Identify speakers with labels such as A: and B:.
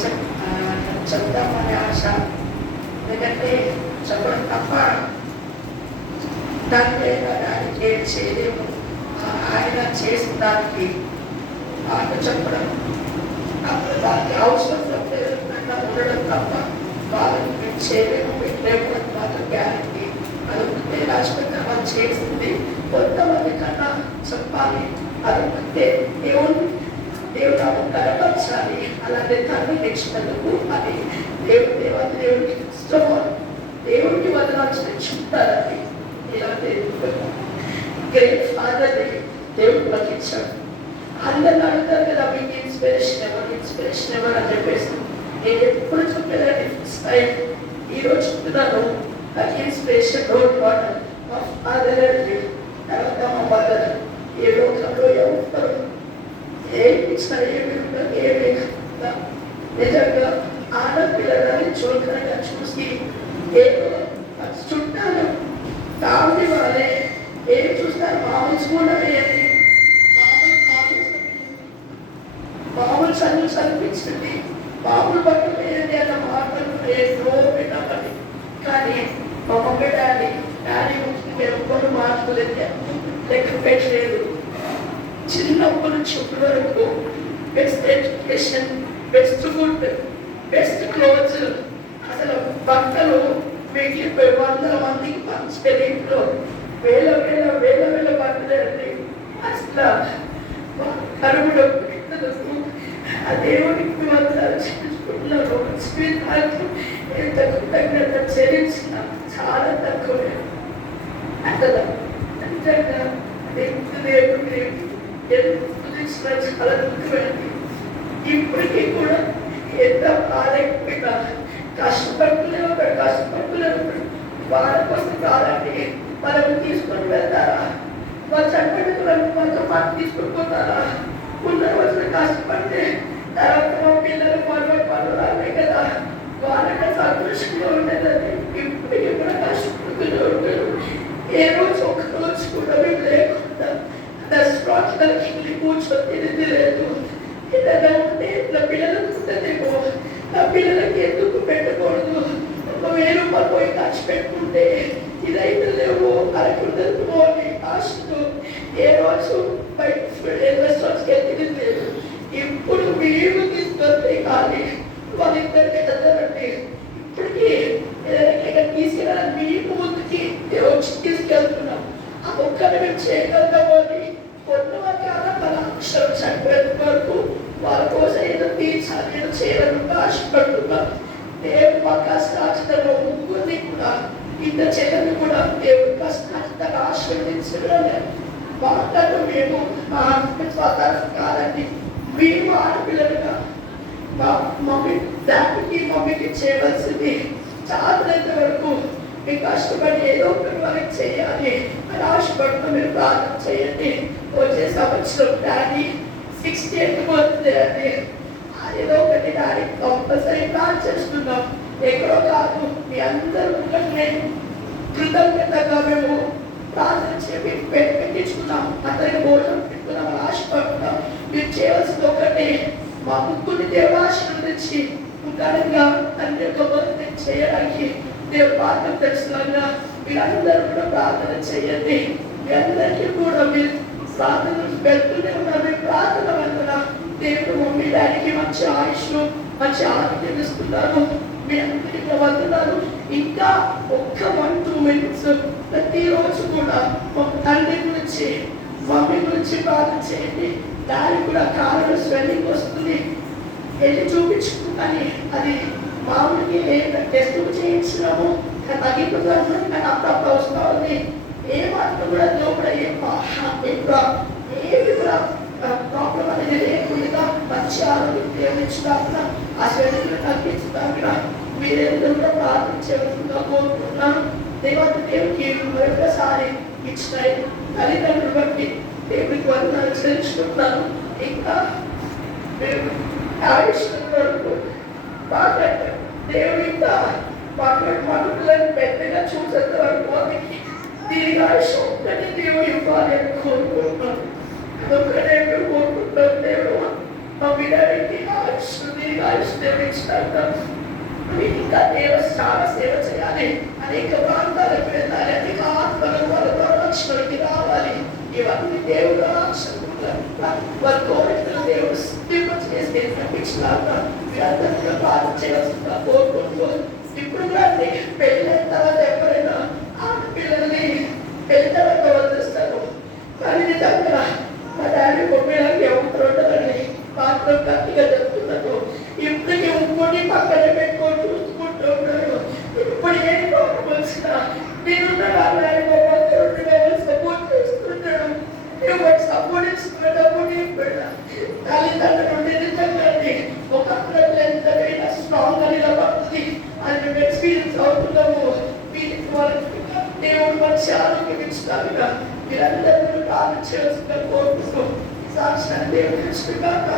A: చెప్ ఆశ ఎందుకంటే చెప్పడం తప్ప దాని దానికి ఏం చేయలేము ఆయన చేసిన దానికి మాట చెప్పడం అప్పుడు దానికి అవసరం లేదన్నా ఉండడం తప్ప వాళ్ళని మేము చేయలేము పెట్టలేము అని మాత్రం గ్యారంటీ అది ఉంటే రాజకీయ వాళ్ళు చేసింది కొంతమంది కన్నా చెప్పాలి అది ఉంటే ఏముంది దేవుడు ఆమె కనపరచాలి అలాగే తండ్రి తెచ్చినందుకు అని దేవుడు దేవ దేవుడికి ఇష్టమో దేవుడికి వదలాల్సిన చెప్తారని ఇలా గ్రేట్ ఫాదర్ దేవుడు మనకి ఇచ్చాడు అందరిని అడుగుతారు కదా మీకు ఇన్స్పిరేషన్ ఎవరు ఇన్స్పిరేషన్ ఎవరు అని చెప్పేసి నేను ఎప్పుడు చెప్పేదాన్ని ఈ రోజు చెప్తున్నాను నాకు ఇన్స్పిరేషన్ రోడ్ వాటర్ మా ఫాదర్ అండి తర్వాత మా మదర్ ఏ లోకంలో ఏమి ఏమి నిజంగా ఆడపిల్లలని చులకనగా చూసి ఏదో చుట్టాలు కావాలి వాళ్ళే. ఏం చూస్తారు? మామూలు కూడా వేయండి. మామూలు కాలేజ్ మామూలు చదువు చదివించండి మామూలు బట్టలు వేయండి అన్న మాటలు ఎన్నో విన్నామని కానీ మా మమ్మీ డాడీ డాడీ ముఖ్యంగా ఎవ్వరు మార్పులు లెక్క పెట్టలేదు. చిన్నప్పటి నుంచి ఇప్పటి వరకు best education best food best clothes అసలు బట్టలు మిగిలిపోయి వందల మందికి పంచే దీంట్లో వేల వేల వేల వేల బట్టలు అసలు కరువుడు పిల్లలకు ఆ దేవుడికి వందలు చేసుకుంటున్నారు స్వీట్ ఎంత కృతజ్ఞత చెల్లించిన చాలా తక్కువే. అసలు నిజంగా దేవుడు ఎంత కృష్ణ చాలా దుఃఖమైంది ఇప్పటికీ కూడా ఎంత బాధైపోయినా కష్టపడుతులేవు అక్కడ కష్టపడుతులేవు వాళ్ళ కోసం కాదండి మనం తీసుకొని వెళ్తారా మా చట్టబిడ్డలను మాతో పాటు తీసుకొని పోతారా ఉన్న రోజులు కష్టపడితే తర్వాత మా పిల్లలు పనులు పనులు కదా వాళ్ళకి సంతోషంగా ఉండేదండి ఇప్పటికీ కూడా కష్టపడుతూనే ఉంటారు ఏ రోజు ఒక రోజు కూడా మేము లేకుండా రెస్టారెంట్లకి వెళ్ళి కూర్చొని తిరిగి లేదు ఏదైనా ఉంటే ఇట్లా పిల్లలకు ఉంటుందేమో నా పిల్లలకి ఎందుకు పెట్టకూడదు ఒక వెయ్యి రూపాయలు పోయి ఖర్చు పెట్టుకుంటే ఇదైతే లేవు అనుకుంటుందేమో అని ఆశతో ఏ రోజు బయట రెస్టారెంట్స్కి వెళ్ళి ఇప్పుడు వీళ్ళు తీసుకొస్తే కానీ వాళ్ళిద్దరికి పెద్దదండి ఇప్పటికీ ఏదైనా ఇక్కడ తీసుకెళ్ళాలని మీ ముందుకి వచ్చి తీసుకెళ్తున్నాం ఆ ఒక్కటి మేము చేయగలుగుతాము అని కొన్న వాక్యాల తన అక్షరం చనిపోయేంత వరకు వాళ్ళ కోసం ఏదో తీర్చాలి ఏదో చేయాలని ఆశపడుతున్నాం దేవుడు మా కష్టాచితంలో ముగ్గురిని కూడా. ఇంత చెల్లెలు కూడా దేవుడు కష్టాచితంగా ఆశీర్వదించడం మాటలు మేము మా హస్బెండ్ కాదండి మేము ఆడపిల్లలుగా మా మమ్మీ డాడీకి మమ్మీకి చేయవలసింది చాలైనంత వరకు మీకు కష్టపడి ఏదో ఒకటి వరకు చేయాలి అని ఆశపడుతూ మీరు ప్రార్థన చేయండి. వచ్చే సంవత్సరం డాడీ సిక్స్టీ ఎయిట్ బర్త్డే అండి ఏదో ఒకటి డాడీ కంపల్సరీ ప్లాన్ చేస్తున్నాం. ఎక్కడో కాదు మీ అందరూ ఒకటే కృతజ్ఞతగా మేము ప్రార్థన చేసి పెట్టి పెట్టించుకున్నాం. అందరికి భోజనం పెట్టుకున్నాం ఆశపడుతున్నాం. మీరు చేయవలసింది ఒకటే మా ముక్కుని దేవుడు ఆశీర్వదించి ఉంటాడుగా తండ్రి యొక్క బర్త్డే చేయడానికి దేవుడు ప్రార్థన తెలుసులాగా మీరందరూ కూడా ప్రార్థన చేయండి. మీ అందరికీ కూడా మీరు ప్రార్థన పెడుతూనే ఉన్నారు మీ ప్రార్థన వలన దేవుడు మమ్మీ డాడీకి మంచి ఆయుష్ మంచి ఆరోగ్యం ఇస్తున్నారు మీ అందరికీ వందనాలు ఇంకా ఒక్క వన్ టూ మినిట్స్ ప్రతిరోజు కూడా ఒక తండ్రి గురించి మమ్మీ గురించి ప్రార్థన చేయండి. దానికి కూడా కాలంలో స్వెల్లింగ్ వస్తుంది. వెళ్ళి చూపించుకుంటాను. అది మామూలుగా ఏదైనా టెస్ట్ చేయించినాము. కానీ తగ్గిపోతాను కానీ అప్పుడప్పుడు వస్తూ ఉంది. ఏ మాత్రం కూడా లోపల ఏ ఇప్పుడు ఏమి కూడా ప్రాబ్లం అనేది మంచి ఆరోగ్యం దేవుడిచ్చుదాకా ఆ స్వెల్లింగ్ తగ్గించుదాకా మీరందరూ కూడా ప్రార్థన చేయవలసిందిగా కోరుకుంటున్నాను దేవత దేవుడికి మరొకసారి ఇచ్చిన తల్లిదండ్రులు బట్టి దేవుడికి వందనాలు చెల్లించుకుంటున్నాను. ఇంకా మేము దేవుడి వరకు మాట్లాడారు దేవుడు ఇంకా మాట్లాడు మనుషులను పెద్దగా చూసేంత వరకు దీనికి ఆయుష్ ఒక్కటి దేవుడు మా బిడ్డకి ఆయుష్ని ఆయుష్ని ఇంకా దేవ చాలా సేవ చేయాలి. అనేక ప్రాంతాలకు వెళ్ళాలి. అనేక ఆత్మలు వాళ్ళ రక్షణకి రావాలి. ఇవన్నీ దేవుడు వారి కోరికలు దేవుడు సిద్ధింప చేసి నటించినాక మీరందరూ బాగా చేయాల్సిందిగా కోరుకుంటూ ఇప్పుడు కానీ పెళ్ళైన తర్వాత ఎవరైనా ఆడపిల్లల్ని పెళ్ళి తర్వాత వదిలిస్తారు. కానీ నిజంగా మా డాడీ కొట్టడానికి ఎవరు ఉండదని మాత్రం గట్టిగా చెప్తున్నారు ఇప్పటికీ ఉప్పుని పక్కన పెట్టుకొని చూసుకుంటూ ఉన్నారు ఇప్పుడు ఏం ప్రాబ్లం వచ్చినా నేనున్న సపోర్ట్ చేస్తున్నాడు ఎవరు సపోర్ట్ ఇస్తున్నాడు తల్లిదండ్రుల నుండి నిజంగానే ఒక అక్కడ ఎంతైనా స్ట్రాంగ్గా నిలబడుతుంది. అని మేము ఎక్స్పీరియన్స్ అవుతున్నాము. వీటికి వాళ్ళకి దేవుడు మంచి ఆరోగ్యం ఇచ్చినారుగా మీరందరూ ప్రార్థన చేస్తున్న కోరుకుంటూ సాక్షి దేవుడు ఇస్తున్నాక